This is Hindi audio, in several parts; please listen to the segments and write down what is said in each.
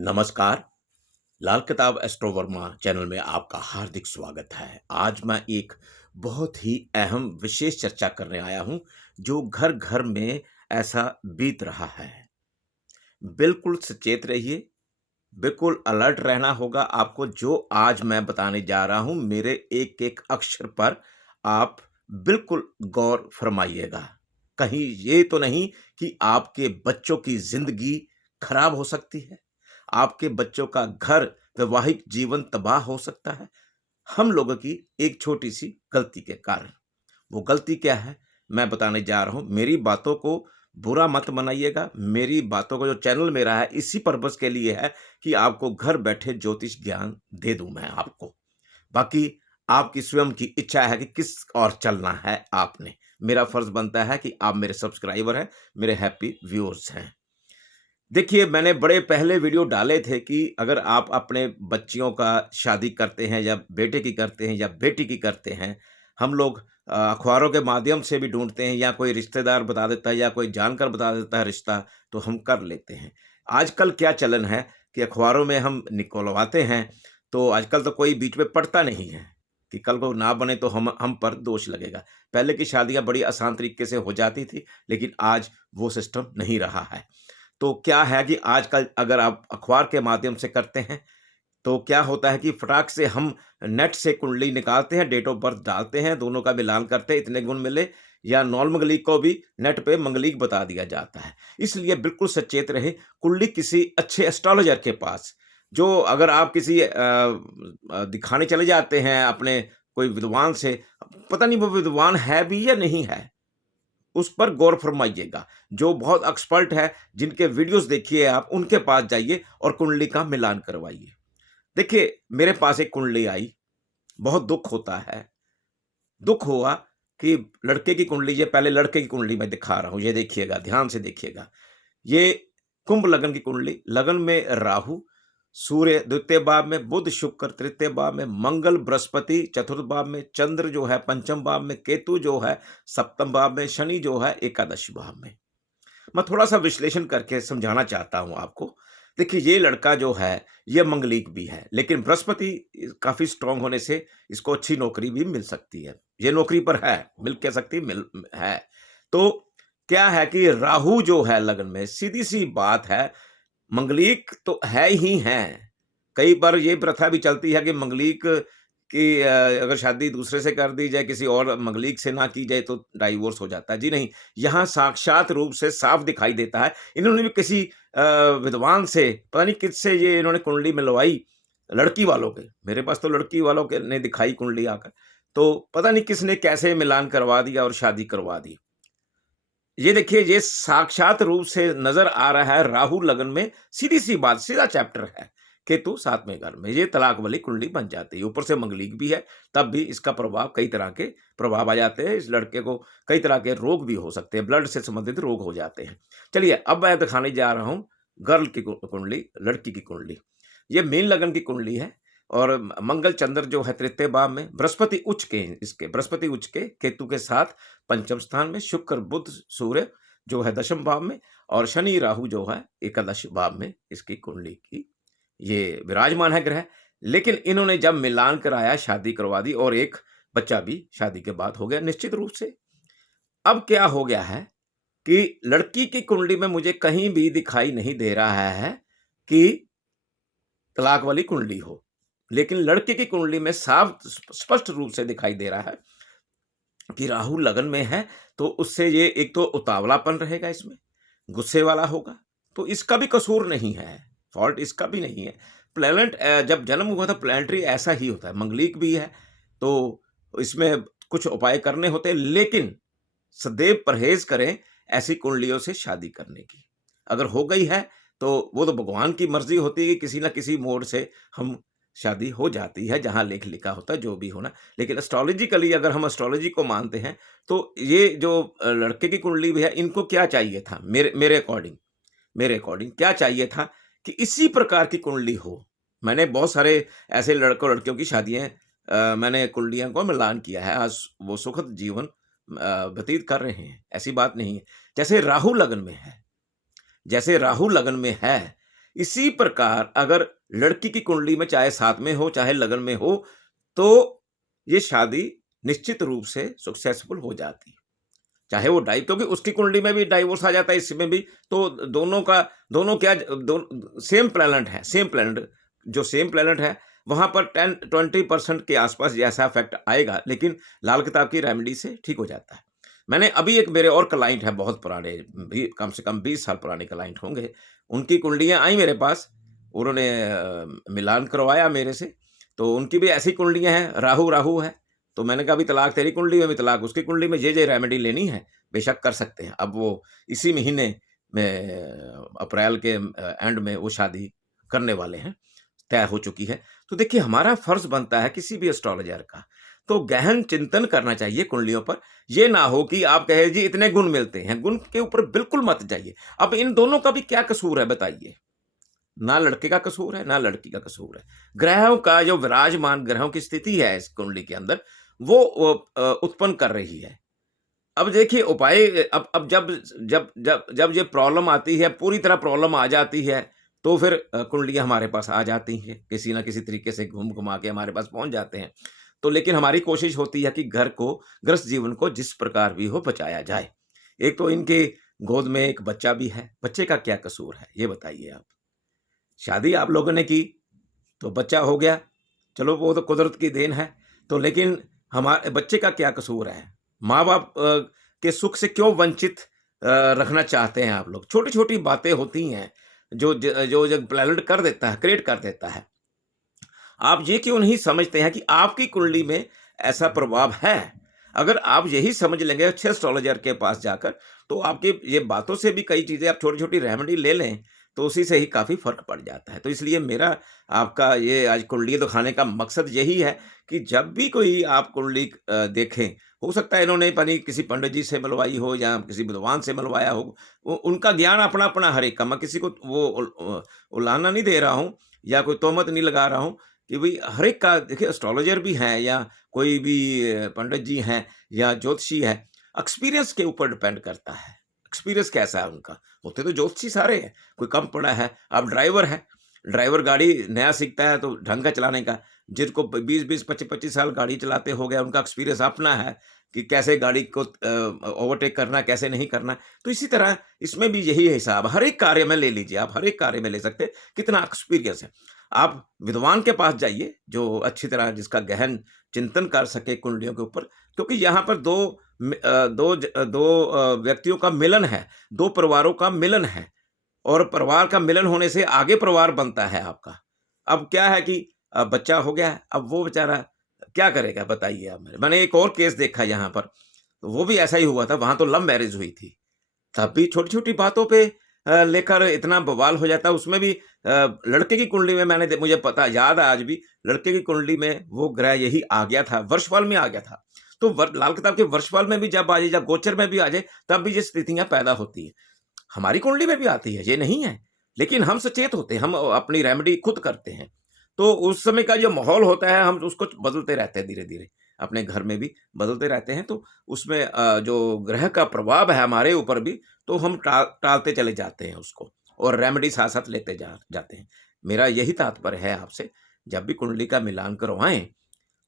नमस्कार, लाल किताब एस्ट्रो वर्मा चैनल में आपका हार्दिक स्वागत है। आज मैं एक बहुत ही अहम विशेष चर्चा करने आया हूँ, जो घर-घर में ऐसा बीत रहा है। बिल्कुल सचेत रहिए, बिल्कुल अलर्ट रहना होगा आपको। जो आज मैं बताने जा रहा हूँ, मेरे एक-एक अक्षर पर आप बिल्कुल गौर फरमाइएगा। कहीं ये तो नहीं कि आपके बच्चों की ज़िंदगी खराब हो सकती है, आपके बच्चों का घर, वैवाहिक जीवन तबाह हो सकता है, हम लोगों की एक छोटी-सी गलती के कारण। वो गलती क्या है? मैं बताने जा रहा हूँ। मेरी बातों को बुरा मत मनाइएगा। मेरी बातों का जो चैनल मेरा है, इसी पर्पज़ के लिए है कि आपको घर बैठे ज्योतिष ज्ञान दे दूँ मैं आपको। बाकी आपकी स्वयं की इच्छा है कि किस ओर चलना है आपने। मेरा फ़र्ज़ बनता है कि आप मेरे सब्सक्राइबर हैं, मेरे हैप्पी व्यूअर्स हैं। देखिए, मैंने बड़े पहले वीडियो डाले थे कि अगर आप अपने बच्चियों का शादी करते हैं या बेटे की करते हैं या बेटी की करते हैं, हम लोग अखबारों के माध्यम से भी ढूँढते हैं या कोई रिश्तेदार बता देता है या कोई जानकर बता देता है रिश्ता, तो हम कर लेते हैं। आजकल क्या चलन है कि अखबारों में हम निकलवाते हैं, तो आजकल तो कोई बीच में पड़ता नहीं है कि कल को ना बने तो हम पर दोष लगेगा। पहले की शादियाँ बड़ी आसान तरीके से हो जाती थी, लेकिन आज वो सिस्टम नहीं रहा है। तो क्या है कि आजकल अगर आप अखबार के माध्यम से करते हैं, तो क्या होता है कि फटाक से हम नेट से कुंडली निकालते हैं, डेट ऑफ बर्थ डालते हैं, दोनों का मिलान करते हैं, इतने गुण मिले या नॉन मंगलिक को भी नेट पे मंगलिक बता दिया जाता है। इसलिए बिल्कुल सचेत रहें, कुंडली किसी अच्छे एस्ट्रोलॉजर के पास, जो अगर आप किसी दिखाने चले जाते हैं अपने कोई विद्वान से, पता नहीं वो विद्वान है भी या नहीं है। उस पर गौर फरमाइएगा। जो बहुत एक्सपर्ट है, जिनके वीडियोज़ देखिए आप, उनके पास जाइए और कुंडली का मिलान करवाइए। देखिए, मेरे पास एक कुंडली आई, बहुत दुःख होता है। दुःख हुआ कि लड़के की कुंडली, ये पहले लड़के की कुंडली मैं दिखा रहा हूँ, ये देखिएगा, ध्यान से देखिएगा। ये कुंभ लगन की कुंडली, लगन में राहु, सूर्य द्वितीय भाव में, बुध शुक्र तृतीय भाव में, मंगल बृहस्पति चतुर्थ भाव में, चंद्र जो है पंचम भाव में, केतु जो है सप्तम भाव में, शनि जो है एकादश भाव में। मैं थोड़ा-सा विश्लेषण करके समझाना चाहता हूँ आपको। देखिए, ये लड़का जो है, ये मंगलिक भी है, लेकिन बृहस्पति काफ़ी स्ट्रॉन्ग होने से इसको अच्छी नौकरी भी मिल सकती है। ये नौकरी पर है, मिल कह सकती मिल है। तो क्या है कि राहु जो है लगन में, सीधी-सी बात है, मंगलिक तो है ही हैं। कई बार ये प्रथा भी चलती है कि मंगलिक की अगर शादी दूसरे से कर दी जाए, किसी और मंगलिक से ना की जाए तो डाइवोर्स हो जाता है। जी नहीं, यहाँ साक्षात रूप से साफ दिखाई देता है। इन्होंने भी किसी विद्वान से, पता नहीं किससे ये इन्होंने कुंडली मिलवाई, लड़की वालों के। मेरे पास तो लड़की वालों के ने दिखाई कुंडली आकर। तो पता नहीं किसने कैसे मिलान करवा दिया और शादी करवा दी। ये देखिए, ये साक्षात रूप से नज़र आ रहा है राहु लगन में, सीधी-सी बात, सीधा चैप्टर है। केतु 7वें घर में, ये तलाक वाली कुंडली बन जाती है। ऊपर से मंगलिक भी है, तब भी इसका प्रभाव, कई तरह के प्रभाव आ जाते हैं। इस लड़के को कई तरह के रोग भी हो सकते हैं, ब्लड से संबंधित रोग हो जाते हैं। चलिए, अब मैं दिखाने जा रहा हूँ गर्ल की कुंडली, लड़की की कुंडली। ये मीन लगन की कुंडली है और मंगल चंद्र जो है तृतीय भाव में, बृहस्पति उच्च के इसके, बृहस्पति उच्च के केतु के साथ पंचम स्थान में, शुक्र बुध सूर्य जो है दशम भाव में और शनि राहु जो है एकादश भाव में इसकी कुंडली की ये विराजमान है ग्रह। लेकिन इन्होंने जब मिलान कराया, शादी करवा दी और एक बच्चा भी शादी के बाद हो गया निश्चित रूप से। अब क्या हो गया है कि लड़की की कुंडली में मुझे कहीं भी दिखाई नहीं दे रहा है कि तलाक वाली कुंडली हो। लेकिन लड़के की कुंडली में साफ स्पष्ट रूप से दिखाई दे रहा है कि राहु लगन में है, तो उससे ये एक तो उतावलापन रहेगा इसमें, गुस्से वाला होगा, तो इसका भी कसूर नहीं है, फ़ॉल्ट इसका भी नहीं है। प्लैनेट जब जन्म हुआ था प्लैनेटरी ऐसा ही होता है, मंगलिक भी है, तो इसमें कुछ उपाय करने होते हैं, लेकिन सदैव परहेज़ करें ऐसी कुंडलियों से शादी करने की। अगर हो गई है, तो वो तो भगवान की मर्ज़ी होती है कि किसी न किसी मोड़ से हम शादी हो जाती है, जहाँ लेख लिखा होता है, जो भी होना। लेकिन एस्ट्रोलॉजिकली अगर हम एस्ट्रोलॉजी को मानते हैं, तो ये जो लड़के की कुंडली भी है, इनको क्या चाहिए था मेरे अकॉर्डिंग क्या चाहिए था कि इसी प्रकार की कुंडली हो। मैंने बहुत सारे ऐसे लड़कों-लड़कियों की शादियाँ मैंने कुंडलियों को मिलान किया है। आज वो सुखद जीवन व्यतीत कर रहे हैं, ऐसी बात नहीं है। जैसे राहु लगन में है, जैसे राहु लगन में है, इसी प्रकार अगर लड़की की कुंडली में चाहे 7 में हो, चाहे लगन में हो, तो ये शादी निश्चित रूप से सक्सेसफुल हो जाती है। चाहे वो क्योंकि उसकी कुंडली में भी डाइवोर्स आ जाता है, इसमें भी, तो दोनों क्या सेम प्लैनेट है, सेम प्लैनेट, जो सेम प्लैनेट है वहां पर 10-20% के आसपास जैसा इफेक्ट आएगा, लेकिन लाल किताब की रेमेडी से ठीक हो जाता है। मैंने अभी एक मेरे और क्लाइंट है, बहुत पुराने, भी कम से कम 20 साल पुराने क्लाइंट होंगे, उनकी कुंडलियां आई मेरे पास, उन्होंने मिलान करवाया मेरे से, तो उनकी भी ऐसी कुंडलियां हैं, राहु राहु है। तो मैंने कहा, अभी तलाक तेरी कुंडली में भी, तलाक उसकी कुंडली में, ये रेमेडी लेनी है बेशक कर सकते हैं। अब वो इसी महीने में अप्रैल के एंड में वो शादी करने वाले हैं, तय हो चुकी है। तो देखिए, हमारा फर्ज बनता है किसी भी एस्ट्रोलॉजर का, तो गहन चिंतन करना चाहिए कुंडलियों पर। ये ना हो कि आप कहे जी इतने गुण मिलते हैं, गुण के ऊपर बिल्कुल मत जाइए। अब इन दोनों का भी क्या कसूर है बताइए? ना लड़के का कसूर है, ना लड़की का कसूर है। ग्रहों का जो विराजमान ग्रहों की स्थिति है इस कुंडली के अंदर, वो उत्पन्न कर रही है। अब देखिए उपाय, अब जब जब जब जब ये प्रॉब्लम आती है, पूरी तरह प्रॉब्लम आ जाती है, तो फिर कुंडलियाँ हमारे पास आ जाती हैं, किसी न किसी तरीके से घूम-घुमा के हमारे पास पहुँच जाते हैं। तो लेकिन हमारी कोशिश होती है कि घर को, गृहस्थ जीवन को जिस प्रकार भी हो बचाया जाए। एक तो इनके गोद में एक बच्चा भी है, बच्चे का क्या कसूर है, ये बताइए आप? शादी आप लोगों ने की, तो बच्चा हो गया, चलो वो तो कुदरत की देन है, तो लेकिन हमारे बच्चे का क्या कसूर है? माँ-बाप के सुख से क्यों वंचित रखना चाहते हैं आप लोग? छोटी-छोटी बातें होती हैं, जो प्लैनेट कर देता है, क्रिएट कर देता है। आप ये क्यों नहीं समझते हैं कि आपकी कुंडली में ऐसा प्रभाव है? अगर आप यही समझ लेंगे अच्छे एस्ट्रोलॉजर के पास जाकर, तो आपकी ये बातों से भी कई चीज़ें, आप छोटी-छोटी रेमेडी ले लें, तो उसी से ही काफ़ी फ़र्क पड़ जाता है। तो इसलिए मेरा आपका ये आज कुंडली दिखाने का मकसद यही है कि जब भी कोई आप कुंडली देखें, हो सकता है इन्होंने पता नहीं किसी पंडित जी से मलवाई हो या किसी विद्वान से मलवाया हो, उनका ज्ञान अपना-अपना हर एक का, मैं किसी को वो उलाहना नहीं दे रहा हूँ या कोई तोहमत नहीं लगा रहा हूँ कि भई हर एक का, देखिए एस्ट्रोलॉजर भी हैं या कोई भी पंडित जी हैं या ज्योतिषी है, एक्सपीरियंस के ऊपर डिपेंड करता है। एक्सपीरियंस कैसा है उनका? होते तो ज्योतिषी सारे हैं, कोई कम पढ़ा है। अब ड्राइवर है, ड्राइवर गाड़ी नया सीखता है तो ढंग का चलाने का, जिनको 20-20, 25-25 साल गाड़ी चलाते हो गया, उनका एक्सपीरियंस अपना है कि कैसे गाड़ी को ओवरटेक करना है, कैसे नहीं करना है। तो इसी तरह इसमें भी यही हिसाब, हर एक कार्य में ले लीजिए आप, हर एक कार्य में ले सकते हैं, कितना एक्सपीरियंस है। आप विद्वान के पास जाइए, जो अच्छी तरह जिसका गहन चिंतन कर सके कुंडलियों के ऊपर, क्योंकि यहाँ पर 2 व्यक्तियों का मिलन है, 2 परिवारों का मिलन है, और परिवार का मिलन होने से आगे परिवार बनता है आपका। अब क्या है कि बच्चा हो गया है, अब वो बेचारा क्या करेगा बताइए आप मेरे? मैंने एक और केस देखा यहाँ पर, तो वो भी ऐसा ही हुआ था, वहाँ तो लव मैरिज हुई थी। तब भी छोटी-छोटी बातों पे लेकर इतना बवाल हो जाता है, उसमें भी लड़के की कुंडली में मुझे पता याद है आज भी, लड़के की कुंडली में वो ग्रह यही आ गया था, वर्षफल में आ गया था। तो लाल किताब के वर्षफल में भी जब आ जाए, जब गोचर में भी आ जाए, तब भी ये स्थितियाँ पैदा होती हैं। हमारी कुंडली में भी आती है, ये नहीं है, लेकिन हम सचेत होते हैं, हम अपनी रेमेडी खुद करते हैं। तो उस समय का जो माहौल होता है, हम उसको बदलते रहते हैं धीरे-धीरे, अपने घर में भी बदलते रहते हैं, तो उसमें जो ग्रह का प्रभाव है हमारे ऊपर भी, तो हम टालते चले जाते हैं उसको, और रेमेडी साथ-साथ लेते जाते हैं। मेरा यही तात्पर्य है आपसे, जब भी कुंडली का मिलान करवाएँ,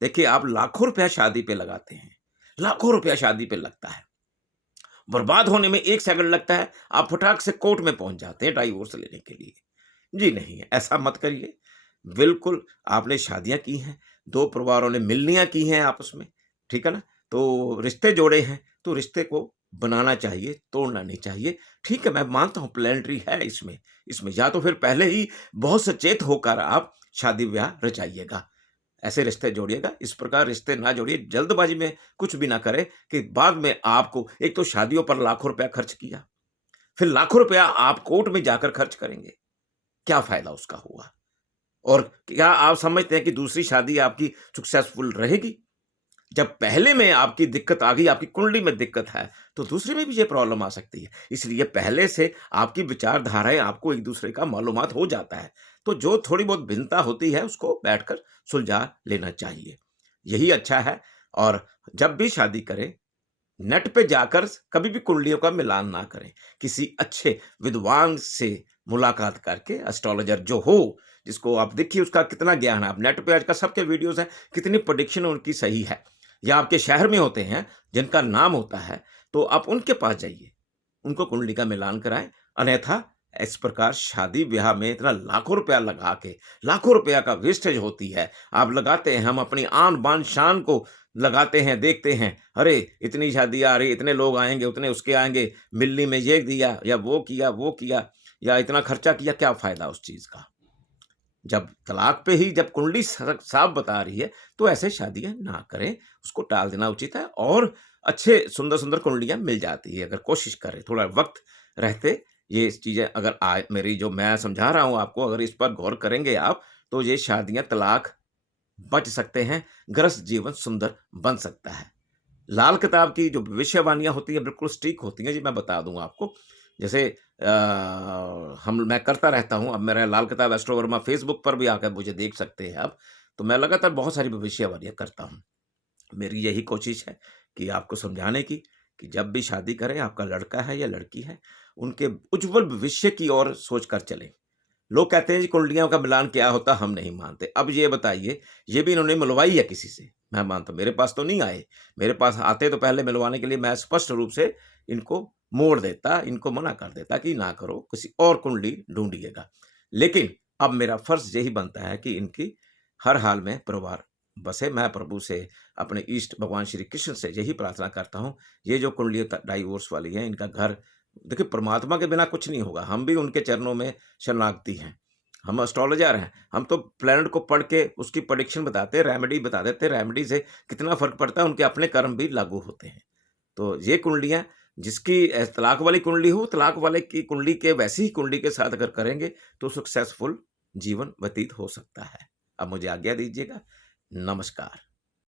देखिए आप लाखों रुपया शादी पे लगाते हैं, लाखों रुपया शादी पे लगता है। बर्बाद होने में 1 सेकंड लगता है, आप फटाक से कोर्ट में पहुँच जाते हैं डाइवोर्स लेने के लिए। जी नहीं, ऐसा मत करिए। बिल्कुल, आपने शादियाँ की हैं, 2 परिवारों ने मिलनियाँ की हैं आपस में, ठीक है ना? तो रिश्ते जोड़े हैं, तो रिश्ते को बनाना चाहिए, तोड़ना नहीं चाहिए। ठीक है, मैं मानता हूँ प्लानिटरी है इसमें, या तो फिर पहले ही बहुत सचेत होकर आप शादी-ब्याह रचाइएगा। ऐसे रिश्ते जोड़िएगा, इस प्रकार रिश्ते ना जोड़िए, जल्दबाजी में कुछ भी ना करें कि बाद में आपको, एक तो शादियों पर लाखों रुपया खर्च किया, फिर लाखों रुपया आप कोर्ट में जाकर खर्च करेंगे, क्या फ़ायदा उसका हुआ? और क्या आप समझते हैं कि दूसरी शादी आपकी सक्सेसफुल रहेगी? जब पहले में आपकी दिक्कत आ गई, आपकी कुंडली में दिक्कत है, तो दूसरे में भी ये प्रॉब्लम आ सकती है। इसलिए पहले से आपकी विचारधाराएँ, आपको एक-दूसरे का मालूमात हो जाता है। तो जो थोड़ी बहुत भिन्नता होती है, उसको बैठकर सुलझा लेना चाहिए। यही अच्छा है, और जब भी शादी करें, नेट पे जाकर कभी भी कुंडलियों का मिलान ना करें। किसी अच्छे विद्वान से मुलाकात करके एस्ट्रोलॉजर जो हो, जिसको आप देखिए उसका कितना ज्ञान है। आप नेट पे आजकल सबके वीडियोज़ हैं, कितनी प्रेडिक्शन उनकी सही है। या आपके शहर में होते हैं, जिनका नाम होता है, तो आप उनके पास जाइए, उनको कुंडली का मिलान कराएँ। अन्यथा इस प्रकार शादी-ब्याह में इतना लाखों रुपया लगा के, लाखों रुपया का वेस्टेज होती है। आप लगाते हैं, हम अपनी आन, बान, शान को लगाते हैं, देखते हैं, अरे! इतनी शादी आ रही, इतने लोग आएँगे, उतने उसके आएँगे, मिलनी में ये दिया या वो किया या इतना खर्चा किया, क्या फ़ायदा उस चीज़ का? जब तलाक पे ही जब कुंडली साफ बता रही है, तो ऐसे शादियाँ ना करें, उसको टाल देना उचित है और अच्छे सुंदर-सुंदर कुंडलियाँ मिल जाती है, अगर कोशिश करें, थोड़ा वक़्त रहते ये चीज़ें अगर मेरी जो मैं समझा रहा हूँ आपको, अगर इस पर गौर करेंगे आप, तो ये शादियाँ तलाक बच सकते हैं, गृहस्थ जीवन सुंदर बन सकता है। लाल किताब की जो भविष्यवाणियाँ होती हैं, बिल्कुल सटीक होती हैं जी, मैं बता दूँ आपको। जैसे मैं करता रहता हूँ, अब मेरा लाल किताब एस्ट्रो वर्मा फ़ेसबुक पर भी आकर मुझे देख सकते हैं आप। तो मैं लगातार बहुत सारी भविष्यवाणियाँ करता हूँ। मेरी यही कोशिश है कि आपको समझाने की, कि जब भी शादी करें, आपका लड़का है या लड़की है, उनके उज्ज्वल भविष्य की ओर सोचकर चलें। लोग कहते हैं जी कुंडलियों का मिलान क्या होता है, हम नहीं मानते। अब ये बताइए, ये भी इन्होंने मिलवाई है किसी से? मैं मानता हूँ, मेरे पास तो नहीं आए। मेरे पास आते तो पहले मिलवाने के लिए मैं स्पष्ट रूप से इनको मोड़ देता, इनको मना कर देता कि ना करो, किसी और कुंडली ढूँढिएगा। लेकिन अब मेरा फ़र्ज़ यही बनता है कि इनकी हर हाल में परिवार बसे। मैं प्रभु से, अपने इष्ट भगवान श्री कृष्ण से यही प्रार्थना करता हूँ, ये जो कुंडलियाँ डाइवोर्स वाली हैं, इनका घर देखिए परमात्मा के बिना कुछ नहीं होगा। हम भी उनके चरणों में शरणागति हैं। हम एस्ट्रोलॉजर हैं। हम तो प्लैनेट को पढ़ के उसकी प्रेडिक्शन बताते हैं, रेमेडी बता देते हैं, रेमेडी से कितना फ़र्क पड़ता है, उनके अपने कर्म भी लागू होते हैं। तो ये कुंडलियाँ जिसकी तलाक वाली कुंडली हो, तलाक वाले की कुंडली के वैसी ही कुंडली के साथ अगर करेंगे, तो सक्सेसफुल जीवन व्यतीत हो सकता है। अब मुझे आज्ञा दीजिएगा। नमस्कार।